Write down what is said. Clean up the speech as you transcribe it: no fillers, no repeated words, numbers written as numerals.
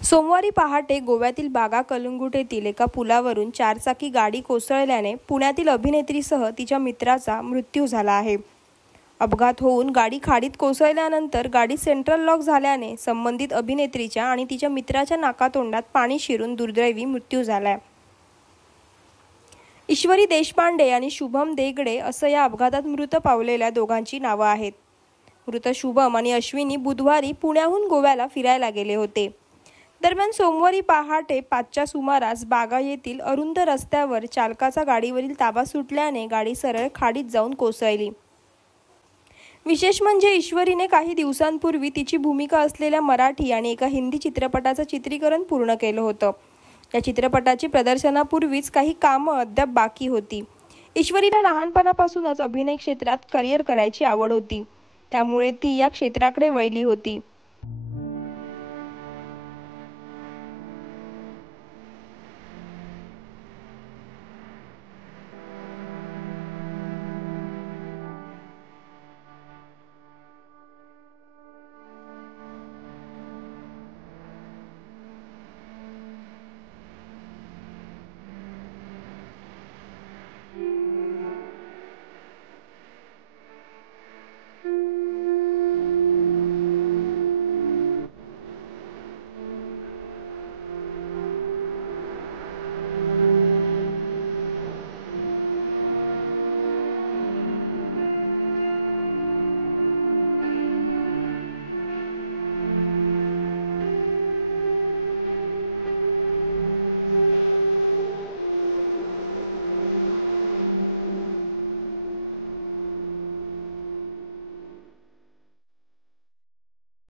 सोमवारी पहाटे गोव्यातील बागा कलंगूट येथील एका पुलावरून चारचाकी गाडी कोसळल्याने पुण्यातील अभिनेत्रीसह तिच्या मित्राचा मृत्यू झाला आहे। अपघात होऊन गाडी खाडीत कोसळल्यानंतर गाडी सेंट्रल लॉक झाल्याने संबंधित अभिनेत्रीच्या आणि तिच्या मित्राच्या नाकातोंडात पाणी शिरून दुर्दैवी मृत्यू झाला। ईश्वरी देशपांडे आणि शुभम देगडे असं या अपघातात मृत पावलेल्या दोघांची नावं आहेत। मृत शुभम आणि अश्विनी बुधवारी पुण्याहून गोव्याला फिरायला गेले होते। दरम्यान सोमवारी पहाटे 5च्या सुमारास बागा येथील अरुंद रस्त्यावर चालकाचा गाडीवरील ताबा सुटल्याने गाडी सरळ खाडीत जाऊन कोसळली। विशेष म्हणजे ईश्वरीने काही दिवसांपूर्वी तिची भूमिका असलेल्या मराठी आणि एका हिंदी चित्रपटाचं चित्रीकरण पूर्ण केलं होतं। या चित्रपटाची प्रदर्शनापूर्वीच काही कामं अद्याप बाकी होती। ईश्वरीला लहानपणापासूनच अभिनय क्षेत्रात करिअर करायची आवड होती, त्यामुळे ती या क्षेत्राकडे वळली होती।